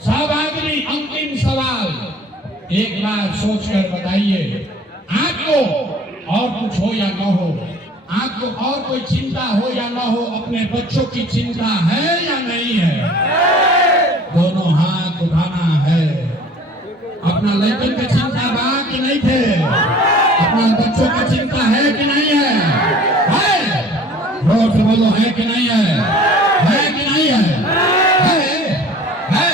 सब आदमी अंतिम सवाल एक बार सोचकर बताइए, आपको और कुछ हो या न हो, आपको और कोई चिंता हो या न हो, अपने बच्चों की चिंता है या नहीं है? दोनों हाथ उठाना है। अपना लड़कन की चिंता बा कि नहीं थे? अपना बच्चों की चिंता है कि नहीं है? है? जोर से बोलो, है कि नहीं है? है कि नहीं है? है?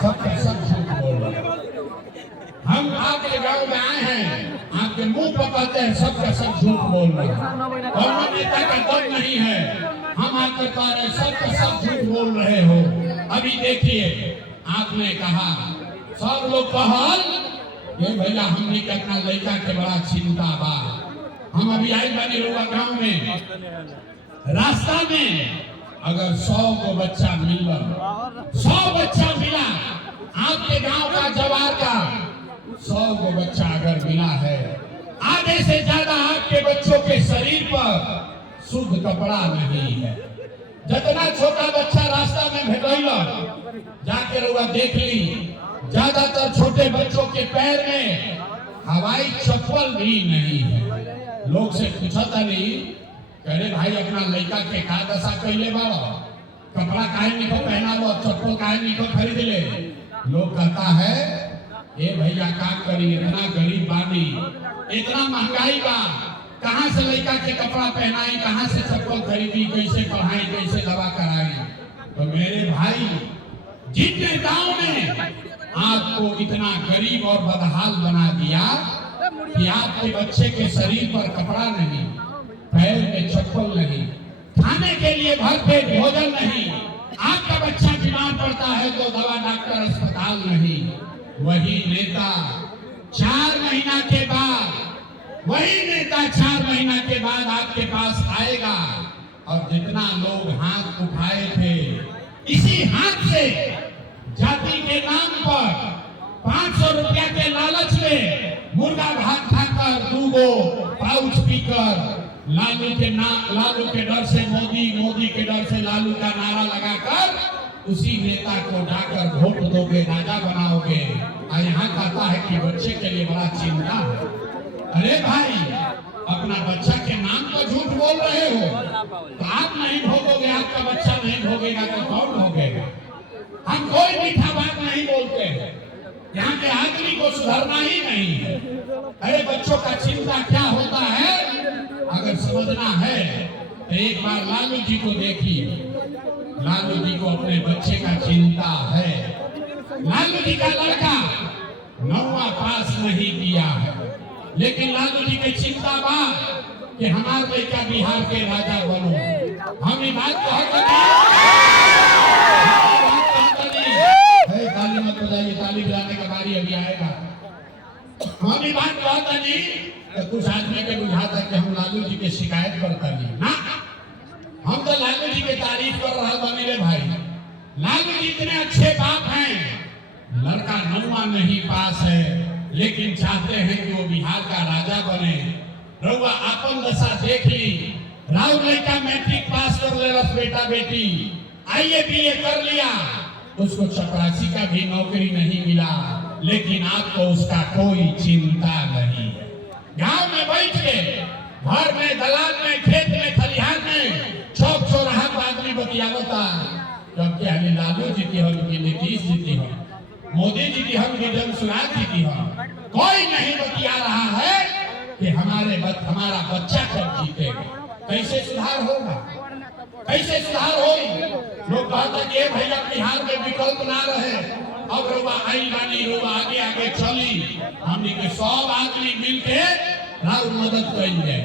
सबका सब झूठ बोल रहे। हम आपके गांव में आए हैं, आपके मुंह पर कहते हैं सबका सब झूठ बोल रहे हैं, और नेता का दम नहीं है। हम आकर कह रहे हैं सबका सब झूठ बोल रहे हो। अभी देखिए, आपने कहा, सब लोग कहल ये भैया हमने कितना लड़का के बड़ा चिंता बा। हम अभी आई बनी रुआ गांव में, रास्ता में अगर 100 को बच्चा मिला, 100 बच्चा मिला, आपके गांव का जवार का 100 को बच्चा अगर मिला है, आधे से ज्यादा आपके बच्चों के शरीर पर शुद्ध कपड़ा नहीं है। जितना छोटा बच्चा रास्ता में भेटैला, जाके रुआ देख ली, ज्यादातर छोटे बच्चों के पैर में हवाई चप्पल भी नहीं है। लोग से पूछा था नहीं, अरे भाई अपना लड़का के का दशा कैले बा, कपड़ा काहे निको पहना लो, चप्पल काहे निको खरीद ले। लोग कहता है ए भैया का करी, इतना गरीब बानी, इतना महंगाई बा, कहाँ से लड़का के कपड़ा पहनाई, कहाँ से चप्पल खरीदी, कैसे पढ़ाई, कैसे दवा कराई। तो मेरे भाई, जिन नेताओं ने आपको इतना गरीब और बदहाल बना दिया कि आपके बच्चे के शरीर पर कपड़ा नहीं, पैर में चप्पल नहीं, खाने के लिए भरपेट भोजन नहीं, आपका बच्चा बीमार पड़ता है तो दवा डॉक्टर अस्पताल नहीं, वही नेता 4 महीना के बाद, वही नेता 4 महीना के बाद आपके पास आएगा और जितना लोग हाथ उठाए थे, इसी हाथ से जाति के नाम पर 500 रुपया के लालच में मुर्गा भात खाकर, 2 गो पाउच पीकर, लालू के डर से मोदी के डर से लालू का नारा लगाकर उसी नेता को जाकर वोट दोगे, राजा बनाओगे। और यहाँ कहता है कि बच्चे के लिए बड़ा चिंता है। अरे भाई, अपना बच्चा के नाम पर झूठ बोल रहे हो, तो आप नहीं भोगोगे, आपका बच्चा नहीं भोगेगा तो कौन भोगेगा? हम कोई मीठा बात नहीं बोलते हैं, यहाँ के आदमी को सुधरना ही नहीं है। अरे बच्चों का चिंता क्या होता है, अगर समझना है तो एक बार लालू जी को देखिए। लालू जी को अपने बच्चे का चिंता है। लालू जी का लड़का 9वां पास नहीं किया है, लेकिन लालू जी की चिंता बा कि हमारे लड़का बिहार के राजा बनो। हम ये बात कहते नहीं, ताली मत बजाइए, ताली बजाने का बारी अभी आएगा। हम ये बात कहते नहीं तो कुछ आदमी के बुझाता कि हम लालू जी की शिकायत करता नहीं ना, हम तो लालू जी की तारीफ कर रहा बनी रे भाई। लालू जी इतने अच्छे बाप हैं, लड़का 9वां नहीं पास है, लेकिन चाहते हैं कि वो बिहार का राजा बने। रउआ अपन दशा देख ली, राउर लड़का मैट्रिक पास कर ले, बेटा बेटी आईए बीए कर लिया, उसको चपरासी का भी नौकरी नहीं मिला, लेकिन आपको उसका कोई चिंता नहीं है। गांव में बैठ के, घर में, दलान में, खेत में, खलिहान में, चौक चौराहा पर आदमी बतियावता, क्योंकि हमें लालू जी की हम, की नीतीश जी की हम, मोदी जी की हम, की सुराज जी की हम, कोई नहीं बतिया रहा है कि हमारा बच्चा कब जीतेगा, कैसे सुधार होगा, कैसे सुधार होगी। लोग कहते कि भैया बिहार में विकल्प ना रहे, अब रुआ आई बानी, रुआ आगे आगे चली, हमने के 100 आदमी मिलके राउर मदद करेंगे।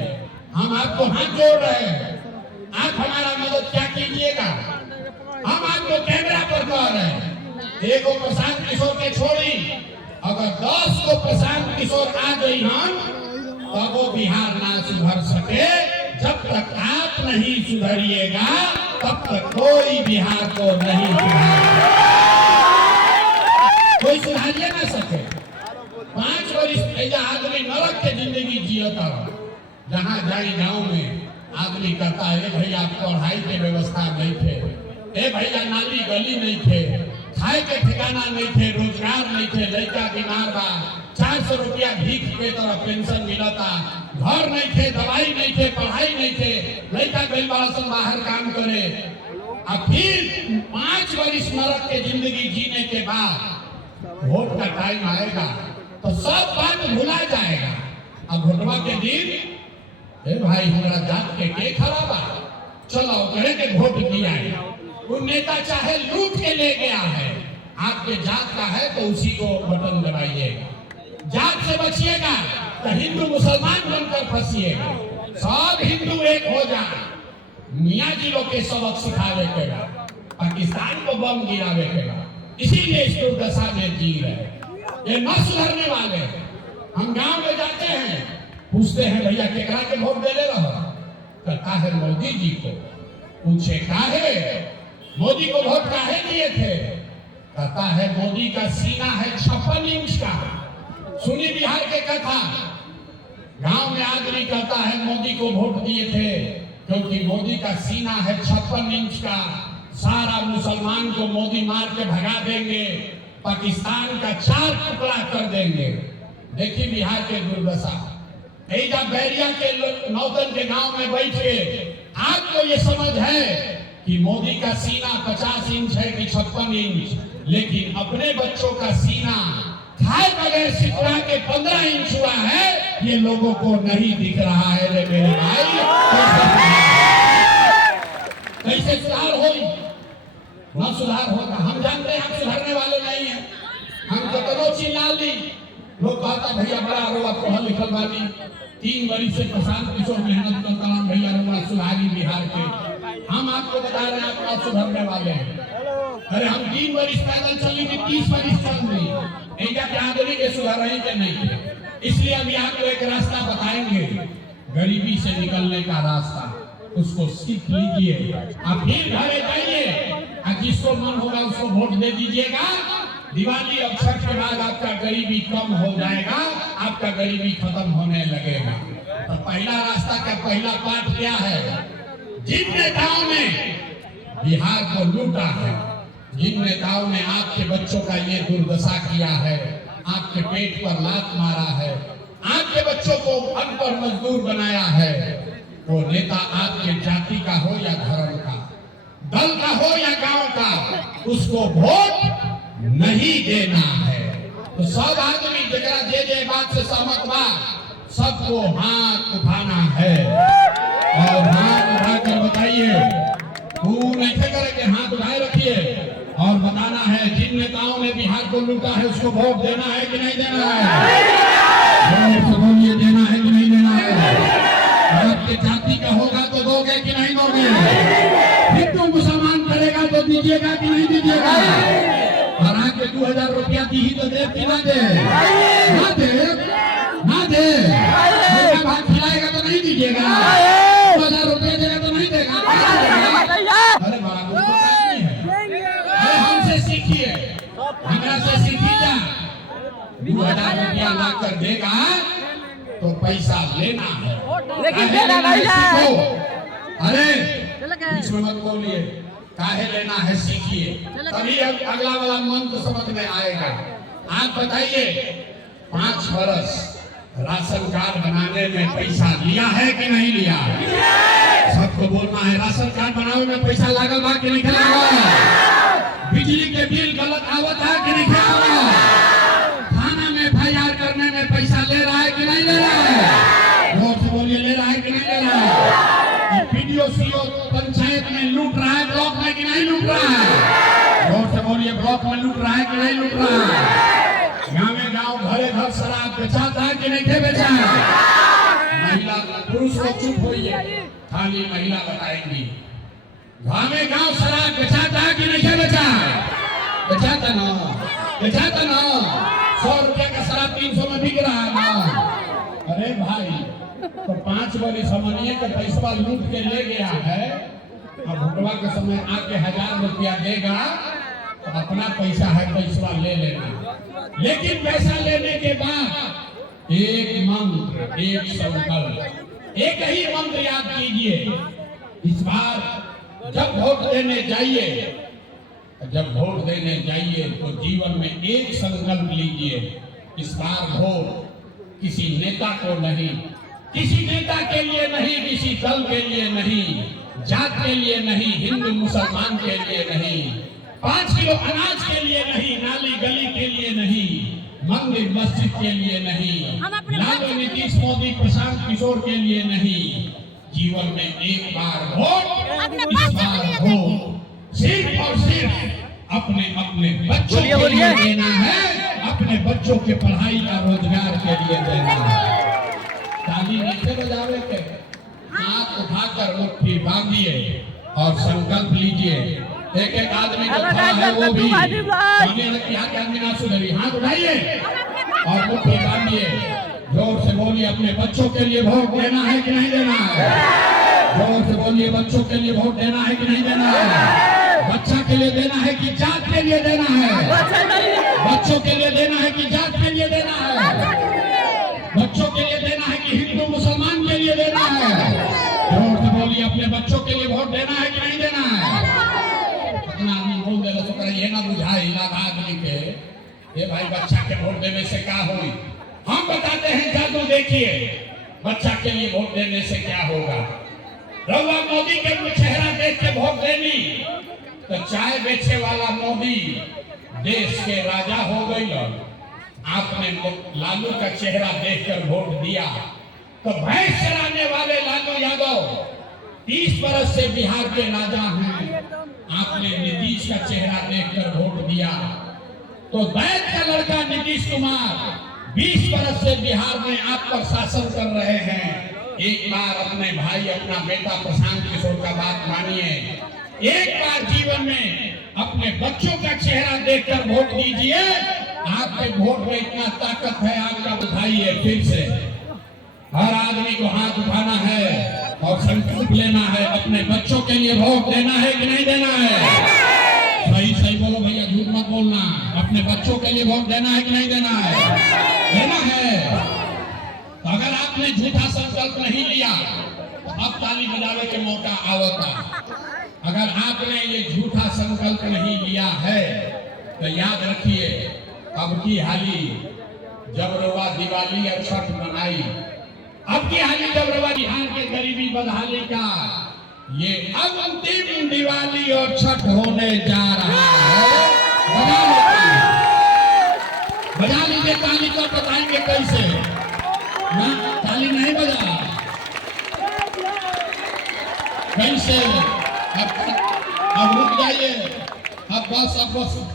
हम आपको हाथ जोड़ रहे हैं, आप हमारा मदद क्या कीजिएगा। हम आपको कैमरा पर कह रहे हैं, एक प्रशांत किशोर के छोड़ी, अगर 10 को प्रशांत किशोर आ गई हम, तब वो बिहार ना सुधर सके। जब तक आप नहीं सुधरिएगा तब तक कोई बिहार को नहीं सुधारेगा, कोई सुधारिए ना सके। 5 वर्ष आदमी नरक के जिंदगी जियता, जहाँ जाई गांव में आदमी कहता है भैया पढ़ाई के व्यवस्था नहीं थे, ए भैया नाली गली नहीं थे, खाए के ठिकाना नहीं थे, रोजगार नहीं थे, लड़का बीमार बा, 400 रुपया भीख के तरह पेंशन मिलता, घर नहीं थे, दवाई नहीं थे, पढ़ाई नहीं थे, लड़का गई बड़ा सन बाहर काम करे। अब फिर 5 वर्ष नरक के जिंदगी जीने के बाद वोट का टाइम आएगा तो सब बात भुला जाएगा। अब वोटवा के दिन ए भाई हमारा जात के खराब है, चलो करे के वोट दिया है। वो नेता चाहे लूट के ले गया है, आपके जात का है तो उसी को बटन दबाइएगा। जात से बचिएगा तो हिंदू मुसलमान बनकर फंसिएगा। सब हिंदू एक हो जाए, मियाँ जी लोग के सबक सिखावे के बाद पाकिस्तान को बम गिरावे के बाद, इसीलिए इस दुर्दशा में जी रहे। ये न सुधरने वाले। हम गांव में जाते हैं, पूछते हैं भैया केकरा के वोट दे ले रहा, कहता है मोदी जी को। पूछे काहे मोदी को वोट काहे दिए थे, कहता है मोदी का सीना है 56 इंच का। सुनी बिहार के कथा, गांव में आदमी कहता है मोदी को वोट दिए थे क्योंकि मोदी का सीना है 56 इंच का, सारा मुसलमान को मोदी मार के भगा देंगे, पाकिस्तान का 4 टुकड़ा कर देंगे। देखिए बिहार के दुर्दशा। ऐजा बैरिया के नौतन के गांव में बैठ के आपको ये समझ है कि मोदी का सीना 50 इंच है कि 56 इंच, लेकिन अपने बच्चों का सीना खाए बगैर सिकुड़ा के 15 इंच हुआ है, ये लोगों को नहीं दिख रहा है रे मेरे भाई। कैसे सुधार हो? न सुधार होगा। हम जानते हैं हम सुधारने वाले नहीं हैं। हम कतनो चिल्ला ली, लोग कहता भैया बड़ा रोआ पढ़ल लिखल बानी, 3 वर्ष से प्रशांत किशोर मेहनत करता हूं, भैया रोआ सुधारी बिहार के। हम आपको बता रहे हैं आप सुधरने वाले हैं। अरे हम 3 वर्ष पैदल चली कि 30 वर्ष चल रही, ऐसा के आदमी के सुधार के नहीं है। इसलिए अभी आपको एक रास्ता बताएंगे, गरीबी से निकलने का रास्ता, उसको सीख लीजिए। आप फिर घरे जाइए, जिसको मन होगा उसको वोट दे दीजिएगा। दिवाली और छठ के बाद आपका गरीबी कम हो जाएगा, आपका गरीबी खत्म होने लगेगा। तो पहला रास्ता का पहला पाठ क्या है? जिन नेताओं ने बिहार को लूटा है, जिन नेताओं ने आपके बच्चों का ये दुर्दशा किया है, आपके पेट पर लात मारा है, आपके बच्चों को अनपढ़ मजदूर बनाया है, वो नेता आपके जाति का हो या धर्म का, दल का हो या गांव का, उसको वोट नहीं देना है। तो सब आदमी जरा जे बात से सहमत बा, सबको हाथ उठाना है और हाथ उठाकर बताइए, तू नहीं करे कि हाथ उठाए रखिए और बताना है जिन नेताओं ने बिहार को लूटा है उसको वोट देना है कि नहीं देना है। बोलिए देना है कि नहीं देना है। आपके जाति का होगा तो दोगे कि नहीं दोगे? हिंदू मुसलमान करेगा तो दीजिएगा कि नहीं दीजिएगा? और आके 2000 रुपया दी ही तो दे कि ना दे? ना दे, ना दे। भात खिलाएगा तो नहीं दीजिएगा? 2000 रुपया देगा तो नहीं देगा? अरे बड़ा नहीं है। अरे हमसे सीखिए, हमरा से सीखी जा। 2000 रुपया ला कर देगा तो पैसा लेना है, लेकिन देना नहीं है। अरे इसमें मत बोलिए, काहे लेना है सीखिए, तभी अगला वाला मंत्र समझ में आएगा। आप बताइए 5 वर्ष राशन कार्ड बनाने में पैसा लिया है कि नहीं लिया? सबको बोलना है राशन कार्ड बनाने में पैसा लागल बा कि नहीं लागल? बिजली के बिल गलत आवत है कि नहीं आवत? थाना में FIR करने में पैसा ले रहा है कि नहीं ले रहा है? जोर से बोलिए, ले रहा है कि नहीं ले रहा है? PDO CO पंचायत में लूट रहा है, ब्लॉक में कि नहीं लूट रहा है? जोर से बोलिए, ब्लॉक में लूट रहा है कि नहीं लूट रहा है? गाँव घरे घर शराब बेचाता है कि नहीं बेचा है? महिला पुरुष को चुप होइए, खाली महिला बताएंगी। गाँव शराब बेचाता है कि नहीं बेचा? बेचाता ना, बेचाता ना। 100 रुपया का शराब 300 में बिक रहा है ना। अरे भाई तो 5 वर्ष समझिए कि पैसा लूट के ले गया है, अब भुटवा के समय आके 1000 रुपया देगा तो अपना पैसा है, पैसा ले लेना। लेकिन पैसा लेने के बाद एक मंत्र, एक संकल्प, एक ही मंत्र याद कीजिए। इस बार जब वोट देने जाइए जब वोट देने जाइए तो जीवन में एक संकल्प लीजिए, इस बार वोट किसी नेता को नहीं, किसी नेता के लिए नहीं, किसी दल के लिए नहीं, जात के लिए नहीं, हिंदू मुसलमान के लिए नहीं, 5 किलो अनाज के लिए नहीं, नाली गली के लिए नहीं, मंदिर मस्जिद के लिए नहीं, लालू नीतीश मोदी प्रशांत किशोर के लिए नहीं, जीवन में एक बार वोट, इस बार वोट सिर्फ और सिर्फ अपने अपने बच्चों के लिए देना है, अपने बच्चों के पढ़ाई का रोजगार के लिए देना है। ताली नीचे बजावे के हाथ उठाकर मुट्ठी बांधिए और संकल्प लीजिए। एक एक आदमी जो खड़ा है वो भी हाथ आदमी ना सुधरी, हाथ उठाइए और मुट्ठी बांधिए। जोर से बोलिए, अपने बच्चों के लिए वोट देना है कि नहीं देना है? जोर से बोलिए, बच्चों के लिए वोट देना है कि नहीं देना है? बच्चा के लिए देना है कि जात के लिए देना है? बच्चों के लिए देना है कि जात के लिए देना है? बच्चों के लिए देना है कि हिंदू मुसलमान के लिए देना है? जोर से बोलिए, अपने बच्चों के लिए वोट देना है कि नहीं देना है? अपना आदमी बोल दे रहा, ये ना बुझाई ना आदमी के ये भाई बच्चा के वोट देने से क्या होगी। हम बताते हैं जादू, देखिए बच्चा के लिए वोट देने से क्या होगा। रउआ मोदी के चेहरा देख के वोट देनी तो चाय बेचे वाला मोदी देश के राजा हो गई। आपने लालू का चेहरा देखकर वोट दिया तो भैंस चराने वाले लालू यादव 30 बरस से बिहार के राजा हैं। आपने नीतीश का चेहरा देखकर वोट दिया तो वैद का लड़का नीतीश कुमार 20 बरस से बिहार में आप पर शासन कर रहे हैं। एक बार अपने भाई, अपना बेटा प्रशांत किशोर का बात मानिए। एक बार जीवन में अपने बच्चों का चेहरा देखकर वोट दीजिए। आपके वोट में इतना ताकत है, आपका उठाइए। फिर से हर आदमी को हाथ उठाना है और संकल्प लेना है, अपने बच्चों के लिए वोट देना है कि नहीं देना है? सही सही बोलो भैया, झूठ मत बोलना। अपने बच्चों के लिए वोट देना है कि नहीं देना है? देना है। तो अगर आपने झूठा संकल्प नहीं लिया तो अब ताली बजाने के मौका आवता। अगर आपने ये झूठा संकल्प नहीं लिया है तो याद रखिए, अब की हाली जब रवा दिवाली और छठ मनाई, अब की हाली जब रवा बिहार के गरीबी बदहाली का ये अब अंतिम दिवाली और छठ होने जा रहा है। बजा लीजिए ताली को, बताएंगे कैसे ना। ताली नहीं बजा कैसे? अब रुक जाइए, अब बस